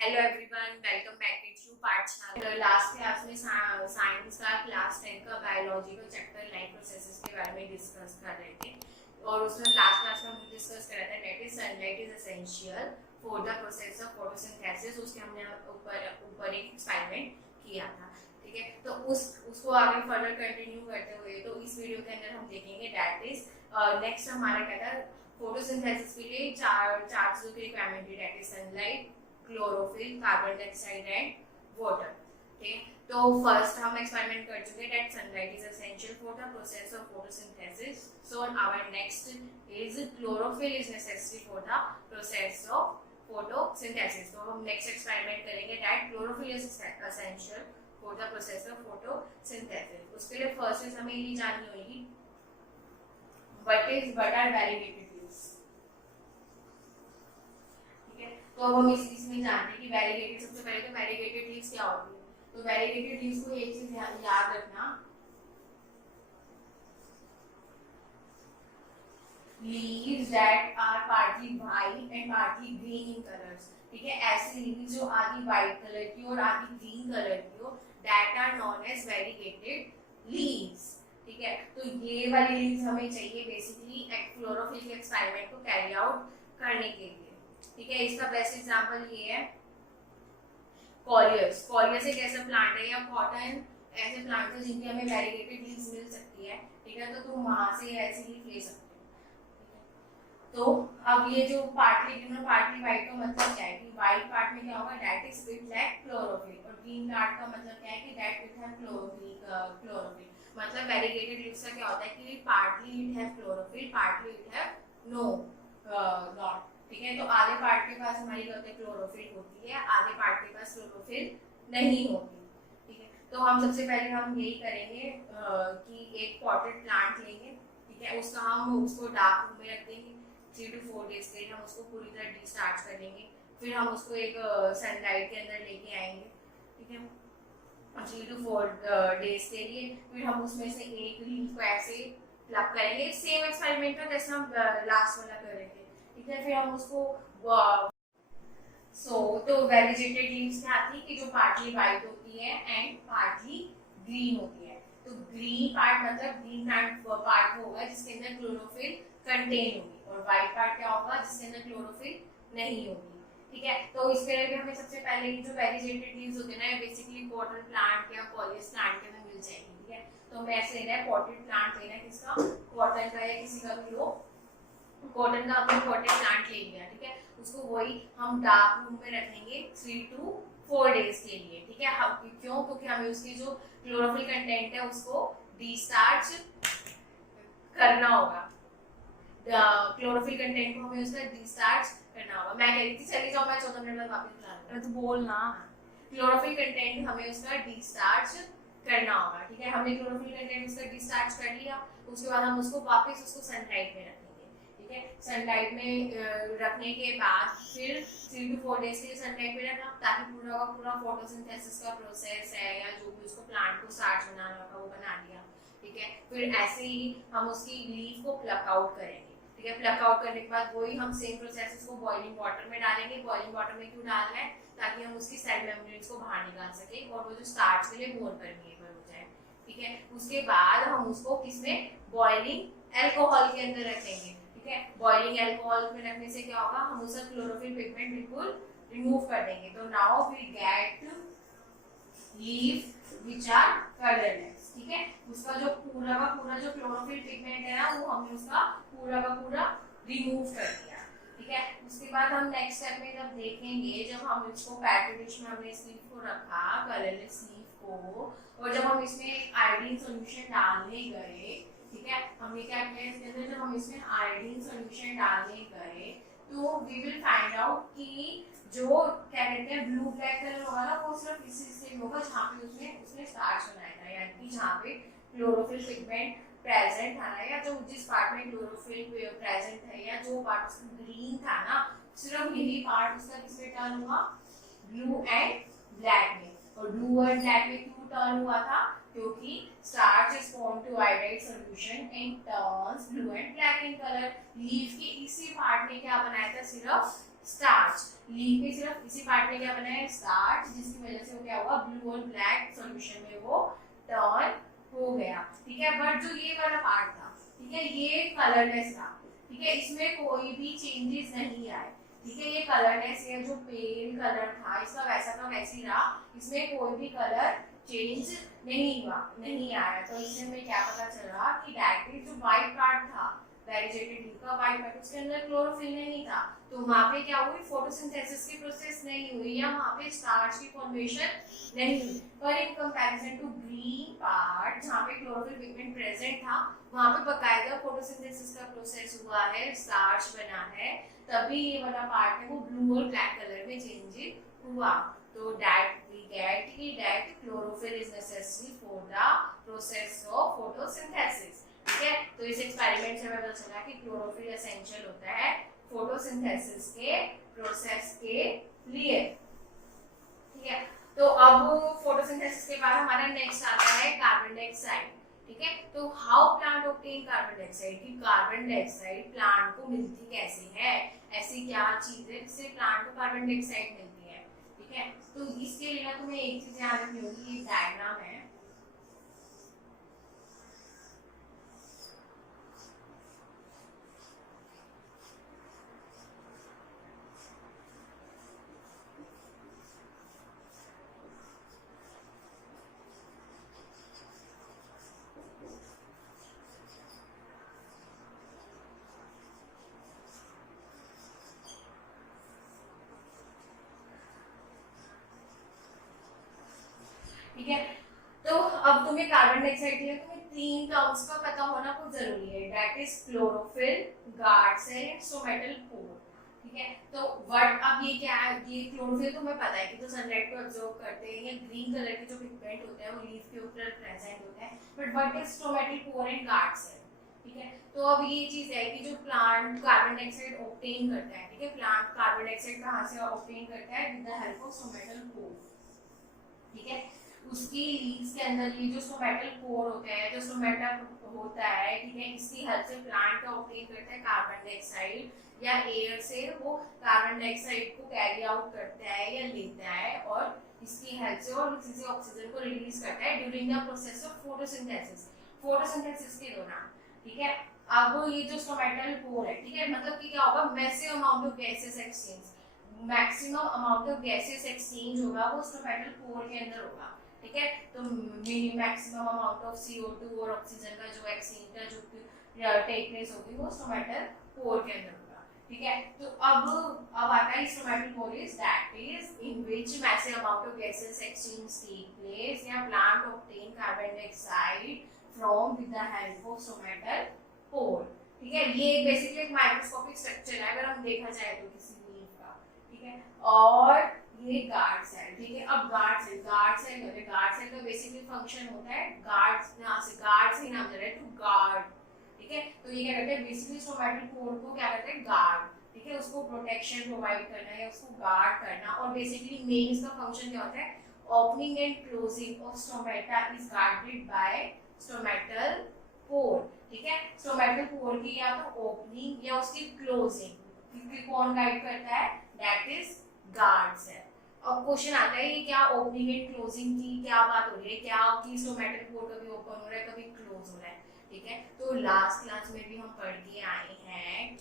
Hello everyone, welcome back to Pathshala. Last class में science का class 10 का बायोलॉजी का चैप्टर लाइफ प्रोसेसेस के बारे में डिस्कस कर रहे थे और उसमें लास्ट क्लास में हम डिस्कस कर रहे थे that is sunlight is essential for the process of photosynthesis. उसके हमने ऊपर एक एक्सपेरिमेंट किया था, ठीक है। तो उसको आगे फर्दर कंटिन्यू करते हुए तो इस वीडियो के अंदर हम देखेंगे दैट इज नेक्स्ट हमारा क्या था, फोटोसिंथेसिस के लिए चार चीजों की रिक्वायरमेंट है, that is sunlight, chlorophyll, carbon dioxide and water. ठीक है, तो फर्स्ट हम एक्सपेरिमेंट कर चुके that sunlight is essential for the process of photosynthesis. So our next is chlorophyll is necessary for the process of photosynthesis. तो हम next experiment करेंगे that chlorophyll is essential for the process of photosynthesis. उसके लिए first चीज हमें ये जाननी होगी व्हाट आर वैरीगेटेड लीव्स। तो अब हम इसमें जानते हैं कि वैरीगेटेड, सबसे पहले तो वैरीगेटेड लीव्स क्या होती है। तो वैरीगेटेड लीव्स को एक चीज याद रखना, leaves that are partly white and partly green in colours. ठीक है, ऐसी लीव्स जो आधी वाइट कलर की और आधी ग्रीन कलर की हो, that are known as variegated leaves. ठीक है, तो ये वाली लीव्स हमें चाहिए बेसिकली क्लोरोफिल के एक्सपेरिमेंट को कैरी आउट करने के लिए। ठीक है, इसका बेस्ट एग्जांपल ये है कॉलियर्स। कॉलियर्स एक ऐसा प्लांट है या कॉटन ऐसे प्लांट है जिनकी हमें वैरीगेटेड लीव्स मिल सकती है। ठीक है, तो तुम वहां से ऐसी लीफ ले सकते हो। तो अब ये जो पार्टली ग्रीन और पार्टली व्हाइट का मतलब क्या है कि व्हाइट पार्ट में क्या होगा, that is it lack chlorophyll, और ग्रीन पार्ट का मतलब क्या है कि दैट इट हैव क्लोरोफिल। मतलब वैरीगेटेड लीव्स का क्या होता है कि partly it have chlorophyll, partly it have no not. ठीक है, तो आधे पार्ट के पास हमारी क्या होती है, क्लोरोफिल होती है, आधे पार्ट के पास क्लोरोफिल नहीं होती। ठीक है, तो हम सबसे पहले हम यही करेंगे कि एक पॉटेड प्लांट लेंगे। ठीक है, हम उसको डार्क रूम में रख देंगे 3 to 4 डेज के लिए। हम उसको पूरी तरह डिस्चार्ज कर लेंगे, फिर हम उसको एक सनलाइट के अंदर लेके आएंगे। ठीक है, 3 to 4 डेज के लिए। फिर हम उसमें से एक लीफ को ऐसे प्लग करेंगे, सेम एक्सपेरिमेंट था जैसे हम लास्ट वाला कर रहे थे। ठीक है, फिर हम उसको तो वैरीगेटेड लीव्स क्या आती है कि जो पार्टली वाइट होती है एंड पार्टली ग्रीन होती है। तो ग्रीन पार्ट मतलब ग्रीन पार्ट होगा जिसके अंदर क्लोरोफिल कंटेन होगी, और व्हाइट पार्ट क्या होगा जिसके अंदर क्लोरोफिल नहीं होगी। ठीक है, तो इसके लिए भी हमें सबसे पहले जो वैरीगेटेड लीव्स होते हैं ना, बेसिकली कॉटन प्लांट या कॉलियस प्लांट के अंदर मिल जाएगी। ठीक है, तो हमें ऐसे लेना है, पॉटेड प्लांट लेना है, किसका, कॉटन का या किसी का भी लो। कॉटन का अपने पॉटेड प्लांट ले लिया। ठीक है, उसको वही हम डार्क रूम में रखेंगे 3 to 4 डेज के लिए। ठीक है, क्यों, क्योंकि हमें उसकी जो क्लोरोफिल कंटेंट है उसको डिस्चार्ज करना होगा। क्लोरोफिल कंटेंट को हमें उसका डिस्चार्ज करना होगा। मैं कह रही थी चली जाओ, मैं 14 मिनट बाद वापस बुला लूंगा, तो बोलना। क्लोरोफिल कंटेंट हमें उसका डिस्चार्ज करना होगा। ठीक है, हमने क्लोरोफिल कंटेंट उसका डिस्चार्ज कर लिया, उसके बाद हम उसको वापस उसको सनलाइट में रखेंगे। ठीक है, सनलाइट में रखने के बाद फिर 3 to 4 डेज के लिए सनलाइट में रखना, ताकि पूरा का पूरा फोटोसिंथेसिस का प्रोसेस है या जो भी उसको प्लांट को स्टार्च बनाना था वो बना लिया। ठीक है, फिर ऐसे ही हम उसकी लीफ को प्लक आउट करेंगे। ठीक है, प्लक आउट करने के बाद वही हम सेम प्रोसेस उसको बॉइलिंग वाटर में डालेंगे। बॉइलिंग वाटर में क्यों डालना है, ताकि हम उसकी सेल मेम्ब्रेन्स को बाहर निकाल सके और वो जो स्टार्च के लिए मोर परमिएबल हो जाए। ठीक है, उसके बाद हम उसको किसमें, बॉइलिंग अल्कोहल के अंदर रखेंगे। ठीक है, बॉइलिंग अल्कोहल में रखने से क्या होगा, हम उसका क्लोरोफिल पिगमेंट बिल्कुल रिमूव कर देंगे। तो now we get leaf which are colourless. ठीक है, उसका जो पूरा का पूरा जो क्लोरोफिल पिगमेंट है ना, वो हमने उसका पूरा का पूरा रिमूव कर दिया। ठीक है, उसके बाद हम नेक्स्ट स्टेप में जब देखेंगे, जब हम इसको पैकेट डिश में हमने इस लीफ को रखा, कलरलेस लीफ को, और जब हम इसमें आयोडीन सॉल्यूशन डालने गए। ठीक है, हमने क्या किया इसके अंदर, जब हम इसमें आयोडीन सॉल्यूशन डालने गए तो वी विल फाइंड आउट कि जो क्या कहते हैं ब्लू ब्लैक कलर होगा ना, वो सिर्फ इसी से होगा जहाँ पे उसने स्टार्च बनाया था, यानी कि जहाँ पे क्लोरोफिल पिगमेंट प्रेजेंट था ना, या जो जिस पार्ट में क्लोरोफिल प्रेजेंट है या जो पार्ट उसका ग्रीन था ना, सिर्फ यही पार्ट उसका किसमें टर्न हुआ, ब्लू एंड ब्लैक में। और ब्लू एंड ब्लैक में क्यों टर्न हुआ था, क्योंकि starch is formed to iodide solution and turns blue and black in color। Leaf के इसी पार्ट में क्या बनाया था, सिर्फ स्टार्च। लीफ में सिर्फ इसी पार्ट में क्या बना है, स्टार्च, जिसकी वजह से वो क्या हुआ, ब्लू और ब्लैक सॉल्यूशन में वो टर्न हो गया। ठीक है, बट जो ये वाला पार्ट था, ठीक है, ये कलरलेस था। ठीक है, इसमें कोई भी चेंजेस नहीं आए। ठीक है, ये कलरलेस है, जो पेल कलर था इसका वैसा का वैसी रहा, इसमें कोई भी कलर चेंज नहीं आया। तो इससे हमें क्या पता चला कि डायरेक्टली जो व्हाइट पार्ट था वेजिटेटिव लीफ का व्हाइट पार्ट, उसके अंदर क्लोरोफिल नहीं था, तो वहां पे क्या हुई, फोटोसिंथेसिस की प्रोसेस नहीं हुई या वहां पे स्टार्च की फॉर्मेशन नहीं हुई। पर in comparison to green part जहाँ पे क्लोरोफिल पिगमेंट प्रेजेंट था, वहां पे बकायदा फोटोसिंथेसिस का प्रोसेस हुआ है, स्टार्च बना है, तभी ये वाला पार्ट है वो ब्लू और ब्लैक कलर में चेंज हुआ। तो दैट वी गेट कि that chlorophyll is necessary for the process of photosynthesis. ठीक है, तो इस एक्सपेरिमेंट से हमें पता चला कि क्लोरोफिल एसेंशियल होता है फोटोसिंथेसिस के प्रोसेस के लिए। ठीक है, तो अब फोटोसिंथेसिस के बाद हमारा नेक्स्ट आता है कार्बन डाइऑक्साइड। ठीक है, तो how plant obtain carbon dioxide, कि कार्बन डाइऑक्साइड प्लांट को मिलती कैसे है, ऐसी क्या चीज है जिससे प्लांट को कार्बन डाइऑक्साइड मिलती है। ठीक है, तो इसके लिए ना तुम्हें एक चीज याद रखनी होगी, ये डायग्राम है। ठीक है, तो अब तुम्हें कार्बन डाइऑक्साइड के लिए तुम्हें तीन टर्म्स का पता होना बहुत जरूरी है, that is chlorophyll, guard cell and stomatal pore. ठीक है, तो व्हाट, अब ये क्या है, ये क्लोरोफिल तो हमें पता है कि तो सनलाइट को अब्सॉर्ब करते हैं, ये ग्रीन कलर के जो पिगमेंट होते हैं वो लीफ के ऊपर प्रेजेंट होते हैं, but what is stomatal pore and guard cell. ठीक है, तो अब ये चीज है कि जो प्लांट कार्बन डाइऑक्साइड ऑब्टेन करता है, ठीक है, प्लांट कार्बन डाइऑक्साइड कहां से ऑब्टेन करता है, with the help of stomatal pore. ठीक है, उसकी लीव्स के अंदर ये जो स्टोमेटल पोर होते हैं, जो स्टोमेटा होता है, ठीक है, इसकी हेल्प से प्लांट का ऑब्टेन करता है कार्बन डाइऑक्साइड या एयर से वो कार्बन डाइऑक्साइड को कैरी आउट करता है या लेता है, और इसकी हेल्प से और इसी से ऑक्सीजन को रिलीज करता है during the process of photosynthesis, photosynthesis के दौरान। ठीक है, अब ये जो स्टोमेटल पोर है, ठीक है, मतलब कि क्या होगा, massive amount of gases exchange, maximum amount of gases exchange होगा वो स्टोमेटल पोर के अंदर होगा। ठीक है, तो मैक्सिमम अमाउंट ऑफ CO2 और ऑक्सीजन का जो एक्सचेंज का जो टेक प्लेस होगी वो स्टोमेटल पोर के अंदर होगा। ठीक है, तो अब आता है stomatal pore is that is in which massive amount of gases exchange take place या plant obtain carbon dioxide from with the help of stomatal pore. ठीक है, ये बेसिकली एक माइक्रोस्कोपिक स्ट्रक्चर है अगर हम देखा जाए तो किसी लीफ का। ठीक है, और ये गार्ड सेल। ठीक है, अब गार्ड सेल का बेसिकली फंक्शन होता है गार्ड से नाम दे रहा है टू गार्ड। ठीक है, तो ये क्या करते हैं, बेसिकली स्टोमेटल पोर को क्या करते हैं, गार्ड। ठीक है, उसको प्रोटेक्शन प्रोवाइड करना या उसको गार्ड करना, और बेसिकली मेन इसका फंक्शन क्या होता है, opening and closing of stomata is guarded by stomatal pore. ठीक है, स्टोमेटल पोर की या तो ओपनिंग या उसकी क्लोजिंग कौन गाइड करता है, दैट इज गार्ड सेल। अब क्वेश्चन आता है ये क्या ओपनिंग एंड क्लोजिंग की क्या बात हो रही है, क्या कि स्टोमेटल पोर कभी ओपन हो रहा है कभी क्लोज हो रहा है। ठीक है, तो लास्ट क्लास में भी हम पढ़ के आए हैं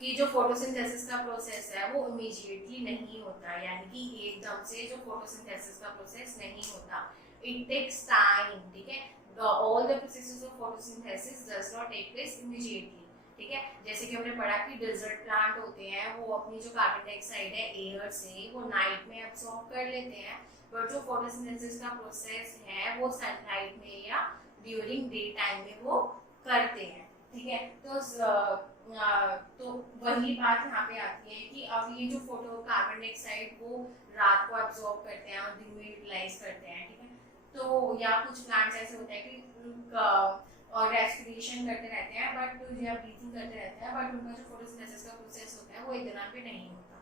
कि जो फोटोसिंथेसिस का प्रोसेस है वो इमीडिएटली नहीं होता, यानी कि एकदम से जो फोटोसिंथेसिस का प्रोसेस नहीं होता, इट टेक्स टाइम। ठीक है, all the processes of photosynthesis does not take place immediately। ठीक है, जैसे कि हमने पढ़ा कि डेजर्ट प्लांट होते हैं वो अपनी जो कार्बन डाइऑक्साइड है एयर से वो नाइट में अब्सॉर्ब कर लेते हैं, बट जो फोटोसिंथेसिस का प्रोसेस है वो सनलाइट में या ड्यूरिंग डे टाइम में वो करते हैं। ठीक है, तो वही बात यहाँ पे आती है कि अब ये जो फोटो कार्बन डाइऑक्साइड वो रात को अब्सॉर्ब करते हैं और दिन में यूटिलाइज करते हैं। ठीक है, तो या कुछ प्लांट्स ऐसे होते हैं कि और रेस्पिरेशन करते रहते हैं बट या ब्रीथिंग करते रहते हैं, बट उनका जो फोटोसिंथेसिस का प्रोसेस होता है वो एक दिन पे नहीं होता।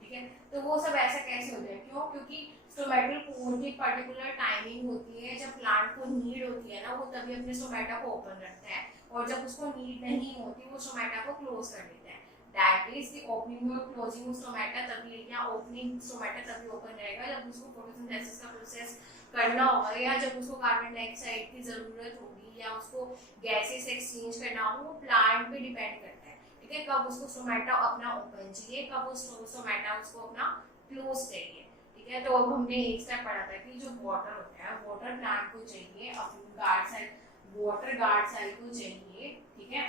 ठीक है, तो वो सब ऐसा कैसे होता है, क्यों, क्योंकि स्टोमेटल पोर की पर्टिकुलर टाइमिंग होती है, जब प्लांट को नीड होती है ना वो तभी अपने स्टोमेटा को ओपन रखता है, और जब उसको नीड नहीं होती वो स्टोमेटा को क्लोज कर देता है। दैट इज द ओपनिंग और क्लोजिंग स्टोमेटा तभी, या ओपनिंग स्टोमेटा तभी ओपन रहेगा जब उसको फोटोसिंथेसिस का प्रोसेस करना होगा, या जब उसको कार्बन डाइऑक्साइड की जरूरत होगी, या उसको गैसेस एक्सचेंज करना हो। वो प्लांट पे डिपेंड करता है, ठीक है, कब उसको स्टोमेटा अपना ओपन चाहिए, कब उस स्टोमेटा उसको अपना क्लोज चाहिए, ठीक है। तो अब हमने एक स्टेप पढ़ा था कि जो वाटर होता है, वाटर प्लांट को चाहिए अपनी guard cell, water guard cell को चाहिए, ठीक है,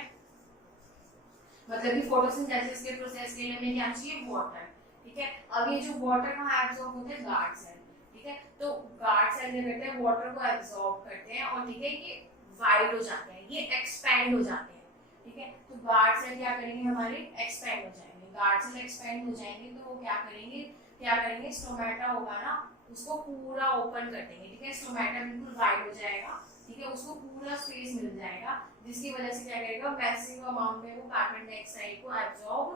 मतलब कि फोटोसिंथेसिस के प्रोसेस के लिए हमें क्या चाहिए, वाटर, ठीक है। अब ये जो वाटर कहाँ एब्जॉर्ब होते हैं, गार्ड सेल, ठीक है। तो गार्ड सेल क्या करते हैं, वाटर को एब्जॉर्ब करते हैं और ठीक है ये वाइड हो जाते हैं, ये एक्सपेंड हो जाते हैं, ठीक है। तो गार्ड सेल क्या करेंगे, हमारे एक्सपेंड हो जाएंगे, गार्ड सेल एक्सपेंड हो जाएंगे तो वो क्या करेंगे, स्टोमेटा होगा ना, उसको पूरा ओपन कर देंगे, ठीक है। स्टोमेटा बिल्कुल वाइड हो जाएगा, ठीक है, उसको पूरा स्पेस मिल जाएगा, जिसकी वजह से क्या करेगा, मैसिव अमाउंट में वो कार्बन डाइऑक्साइड को एब्जॉर्ब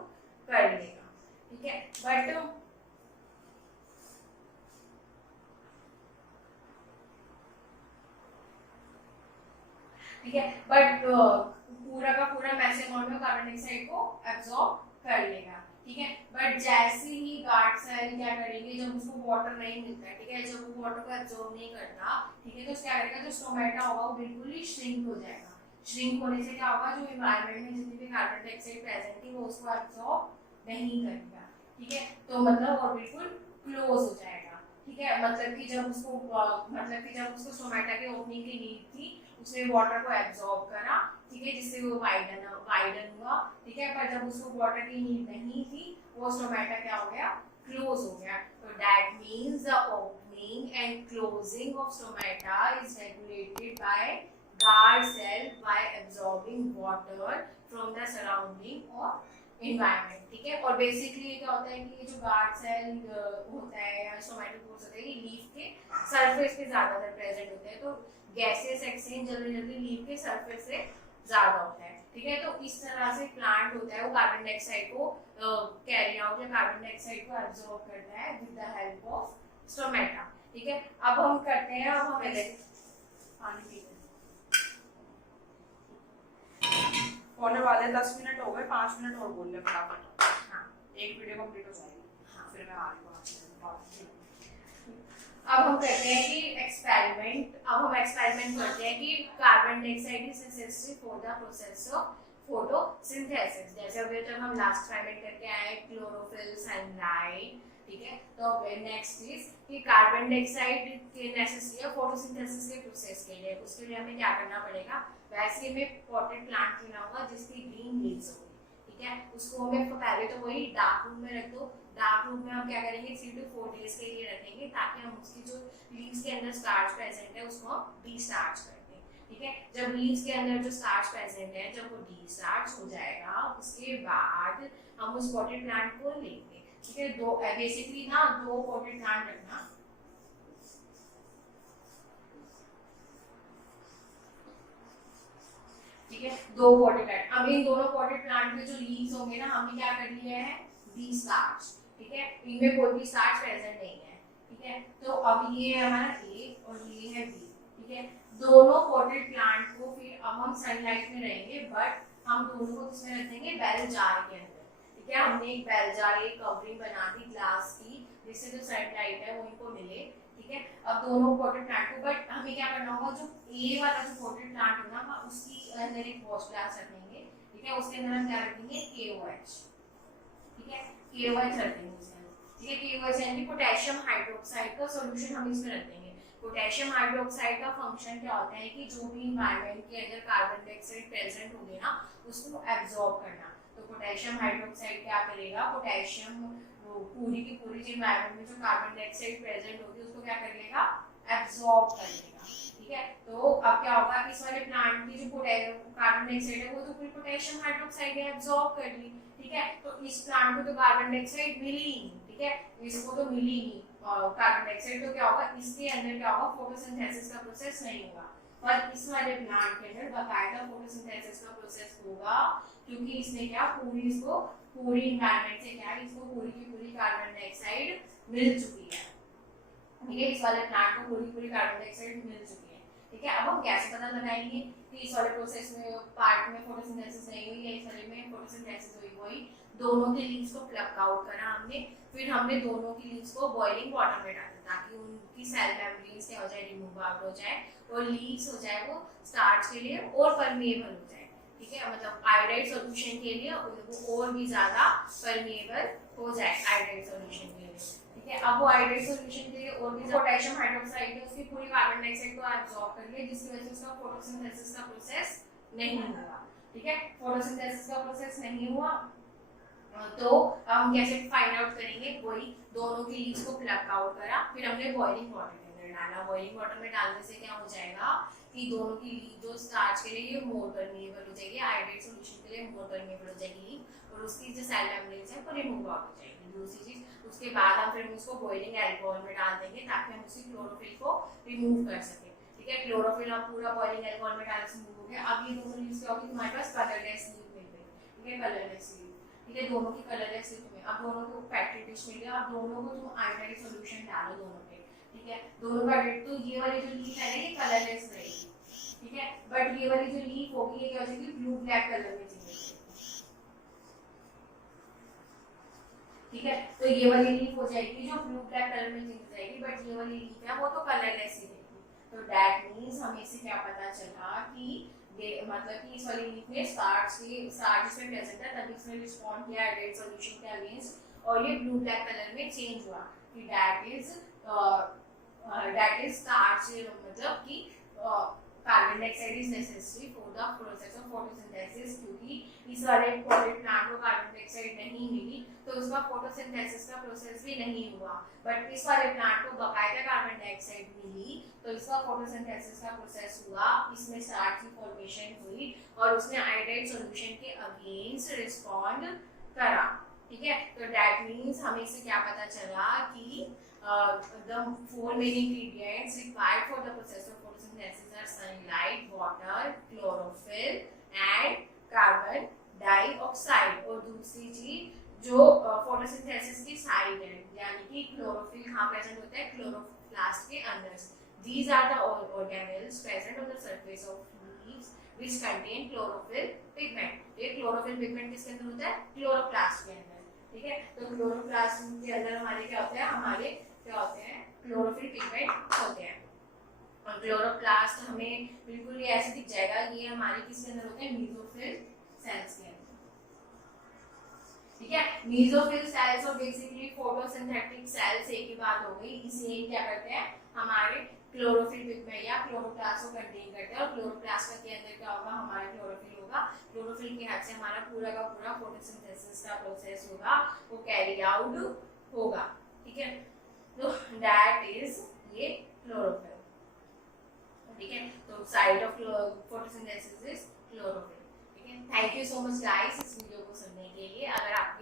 कर लेगा, ठीक है। बट पूरा का पूरा मैसिव अमाउंट में कार्बन डाइऑक्साइड को एब्जॉर्ब कर लेगा, ठीक है। बट जैसे ही गार्ड सेल क्या करेंगे, जब उसको वाटर नहीं मिलता है, ठीक है, जब वो वाटर को एब्जॉर्ब नहीं करता, ठीक है, तो क्या करेगा, जो स्टोमेटा होगा वो बिल्कुल ही श्रिंक हो जाएगा। श्रिंक होने से क्या होगा, जो एनवायरनमेंट में जितनी भी कार्बन डाइऑक्साइड प्रेजेंट थी वो उसको एब्जॉर्ब नहीं करेगा, ठीक है। तो मतलब और बिल्कुल क्लोज हो जाएगा, ठीक है। मतलब कि जब उसको स्टोमेटा के ओपनिंग की नीड थी, उसने वाटर को एब्जॉर्ब करा, ठीक है, जिससे वो वाइडन हुआ, ठीक है। पर जब उसको वाटर की नीड नहीं थी, वो स्टोमेटा क्या हो गया, क्लोज हो गया। तो that means the opening and closing of stomata is regulated by guard cell by absorbing water from the surrounding और एनवायरनमेंट, ठीक है। और बेसिकली क्या होता है कि ये जो गार्ड सेल होता है या सोमैटोपोर्स होते हैं, ये लीफ के सरफेस पे ज्यादातर प्रेजेंट होते हैं, तो गैसेस एक्सचेंज जल्दी लीफ के सरफेस से ज्यादा होता है, ठीक है। तो इस तरह से प्लांट होता है, वो कार्बन डाइऑक्साइड को कैरी आउट या कार्बन डाइऑक्साइड को एब्जॉर्ब करता है with the help of stomata, ठीक है। अब हम करते हैं, अब हम पानी पीते हैं। होने वाले 10 मिनट हो गए, 5 मिनट और बोल ले फटाफट। हाँ, एक वीडियो कंप्लीट हो जाएगी। हाँ, फिर मैं आ रही हूँ। अब हम करते हैं कि एक्सपेरिमेंट करते हैं कि carbon dioxide is necessary for the process of photosynthesis. जैसे अभी तक हम लास्ट एक्सपेरिमेंट करके आए क्लोरोफिल, सनलाइट, ठीक है। तो नेक्स्ट इज कि कार्बन डाइऑक्साइड के नेसेसरी है फोटोसिंथेसिस के प्रोसेस के लिए, उसके लिए हमें क्या करना पड़ेगा, वैसे हमें पॉटेड प्लांट लेना होगा जिसकी ग्रीन लीव्स होगी, ठीक है। उसको हमें पहले तो वही डार्क रूम में रख दो, डार्क रूम में हम क्या करेंगे 3 to 4 डेज के लिए रखेंगे, ताकि हम उसकी जो लीव्स के अंदर स्टार्च प्रेजेंट है उसको हम डिस्टार्च कर दें, ठीक है। जब लीव्स के अंदर जो स्टार्च प्रेजेंट है, जब वो डिस्टार्च हो जाएगा, उसके बाद हम उस पॉटेड प्लांट को लेंगे, ठीक है। बेसिकली ना 2 पॉटेड प्लांट रखना, ठीक है, 2 पॉटेड प्लांट। अब इन दोनों पॉटेड प्लांट में जो लीव्स होंगे ना, हमने क्या कर लिया है, डिस्टार्च, ठीक है, इनमें कोई भी स्टार्च प्रेजेंट नहीं है, ठीक है। तो अब ये है हमारा A और ये है B, ठीक है। दोनों पॉटेड प्लांट को फिर अब हम सनलाइट में रहेंगे, बट हम दोनों को किसमें रख देंगे, बेल जार के अंदर, ठीक है। हमने एक बेल जार, एक कवरिंग बना दी ग्लास की, जिससे जो सनलाइट है वो इनको मिले, ठीक है। अब दोनों पॉटेड प्लांट को, बट हमें क्या करना होगा, जो A वाला जो पॉटेड प्लांट होगा ना, उसकी अंदर एक वॉश ग्लास रखेंगे, ठीक है। उसके अंदर हम क्या रखेंगे, KOH, ठीक है, KOH रख देंगे उसके अंदर, ठीक है। KOH यानी पोटेशियम हाइड्रोक्साइड का सॉल्यूशन हम इसमें रख देंगे। पोटेशियम हाइड्रोक्साइड का फंक्शन क्या होता है कि जो भी एनवायरनमेंट के अंदर कार्बन डाइऑक्साइड प्रेजेंट होगी ना, उसको एब्जॉर्ब करना। तो पोटेशियम हाइड्रोक्साइड क्या करेगा, पोटेशियम पूरी की पूरी जो एनवायरनमेंट में जो कार्बन डाइऑक्साइड प्रेजेंट होगी उसको क्या कर लेगा, एब्जॉर्ब कर लेगा, ठीक है। तो अब क्या होगा, इस वाले प्लांट की जो कार्बन डाइऑक्साइड है वो तो पूरी पोटेशियम हाइड्रोक्साइड ने एब्जॉर्ब कर ली, ठीक है। तो इस प्लांट को तो कार्बन डाइऑक्साइड मिली ही नहीं, ठीक है, इसको तो मिली नहीं कार्बन डाइऑक्साइड, तो क्या होगा, इसके अंदर क्या होगा, फोटोसिंथेसिस का प्रोसेस नहीं होगा। पर इस वाले प्लांट के अंदर बकायदा फोटोसिंथेसिस का प्रोसेस होगा, क्योंकि इसने क्या पूरी एनवायरनमेंट से क्या इसको पूरी की पूरी कार्बन डाइऑक्साइड मिल चुकी है, ठीक है। इस वाले प्लांट को पूरी कार्बन डाइऑक्साइड मिल चुकी है, ठीक है। अब हम कैसे पता लगाएंगे कि इस वाले प्रोसेस में पार्ट में फोटोसिंथेसिस नहीं हुई या इस वाले में फोटोसिंथेसिस हुई, वही दोनों के लीव्स को प्लग आउट करा हमने। फिर हमने दोनों की लीव्स को बॉइलिंग वाटर में डाला ताकि उनकी सेल मेम्ब्रेन्स क्या हो जाए, रिमूव आउट हो जाए और लीव्स हो जाए वो स्टार्च के लिए और परमिएबल हो जाए। ठीक है, मतलब आयोडाइड सॉल्यूशन के लिए वो और भी ज्यादा परमिएबल हो जाए आयोडाइड सॉल्यूशन के लिए। ठीक है, अब वो आयोडाइड सॉल्यूशन के लिए और भी पोटेशियम हाइड्रोक्साइड है उसकी पूरी कार्बन डाइऑक्साइड को एब्जॉर्ब कर लिया, जिसकी वजह से उसका फोटोसिंथेसिस का प्रोसेस नहीं हुआ। ठीक है, फोटोसिंथेसिस का प्रोसेस नहीं हुआ तो हम कैसे फाइंड आउट करेंगे, वही दोनों की लीव्स को प्लग आउट करा, फिर हमने बॉइलिंग वाटर के अंदर डाला। बॉइलिंग वाटर में डालने से क्या हो जाएगा कि दोनों की लीव जो स्टार्च के लिए मोर परमिएबल हो जाएगी, आयोडाइड सॉल्यूशन के लिए मोर परमिएबल हो जाएगी और उसकी जो सेल मेम्ब्रेन्स है वो रिमूव आउट हो जाएगी। दूसरी चीज उसके बाद हम फिर उसको बॉइलिंग अल्कोहल में डाल देंगे ताकि हम उसकी क्लोरोफिल को रिमूव कर सकें। ठीक है, क्लोरोफिल हम पूरा बॉइलिंग अल्कोहल में डालने से रिमूव हो गया। अब ये दोनों लीव्स क्या होगी, तुम्हारे पास कलरलेस लीव मिल गई। ठीक है, कलरलेस लीव। ठीक है, दोनों की कलरलेस लीव में अब दोनों को पेट्री डिश मिल गया। अब दोनों को तुम आयोडाइड सॉल्यूशन डालो दोनों पे। ठीक है, दोनों का तो ये वाली जो लीव है ना ये कलरलेस रहेगी। ठीक है, बट ये वाली जो लीव होगी ये क्या हो जाएगी, ब्लू ब्लैक कलर में चेंज हो जाएगी। ठीक है, तो ये वाली लीफ हो जाएगी जो ब्लू ब्लैक कलर में चेंज हो जाएगी, बट ये वाली लीफ है वो तो कलरलेस ही रहेगी। तो दैट मींस हमें इससे क्या पता चला कि मतलब कि इस वाली लीफ में स्टार्च इसमें प्रेजेंट है तभी इसने रिस्पॉन्ड किया आयोडाइड सॉल्यूशन के अगेंस्ट और ये ब्लू ब्लैक कलर में चेंज हुआ कि दैट इज स्टार्च, मतलब कि carbon dioxide is necessary for the process of photosynthesis, क्योंकि इस वाले प्लांट को कार्बन डाइऑक्साइड नहीं मिली तो उसका फोटोसिंथेसिस का प्रोसेस भी नहीं हुआ। बट इस वाले प्लांट को बकायदा कार्बन डाइऑक्साइड मिली तो इसका फोटोसिंथेसिस का प्रोसेस हुआ, इसमें स्टार्च की फॉर्मेशन हुई और उसने आयोडाइड सॉल्यूशन के अगेंस्ट रिस्पॉन्ड करा। ठीक है, तो दैट मींस हमें इससे क्या पता चला कि the four main ingredients required for the process of photosynthesis are sunlight, water, chlorophyll and carbon dioxide। और दूसरी चीज जो फोटोसिंथेसिस की साइड है यानी कि क्लोरोफिल कहाँ प्रेजेंट होता है, क्लोरोप्लास्ट के अंदर। These are the organelles present on the surface of leaves which contain chlorophyll pigment। ये chlorophyll pigment किसके अंदर होता है, क्लोरोप्लास्ट के अंदर। ठीक है, तो क्लोरोप्लास्ट के अंदर हमारे क्या होते हैं, हमारे क्या होते हैं, क्लोरोफिल पिगमेंट होते हैं। और क्लोरोप्लास्ट हमें बिल्कुल ही ऐसे दिख जाएगा, ये हमारे किसके अंदर होते हैं, मेसोफिल सेल्स के अंदर। ठीक है, मेसोफिल सेल्स और बेसिकली फोटोसिंथेटिक सेल्स एक ही बात हो गई। इसलिए क्या करते हैं, हमारे क्लोरोफिल पिगमेंट या क्लोरोप्लास्ट को कंटेन करते हैं और क्लोरोप्लास्ट के अंदर क्या होगा, हमारा क्लोरोफिल होगा। क्लोरोफिल की हेल्प से हमारा पूरा का पूरा फोटोसिंथेसिस का प्रोसेस होगा, वो कैरी आउट होगा। ठीक है, तो दैट इज ये क्लोरोफिल। ठीक है, तो side of photosynthesis is chlorophyll. ठीक है, thank you so much guys इस वीडियो को सुनने के लिए। अगर आपके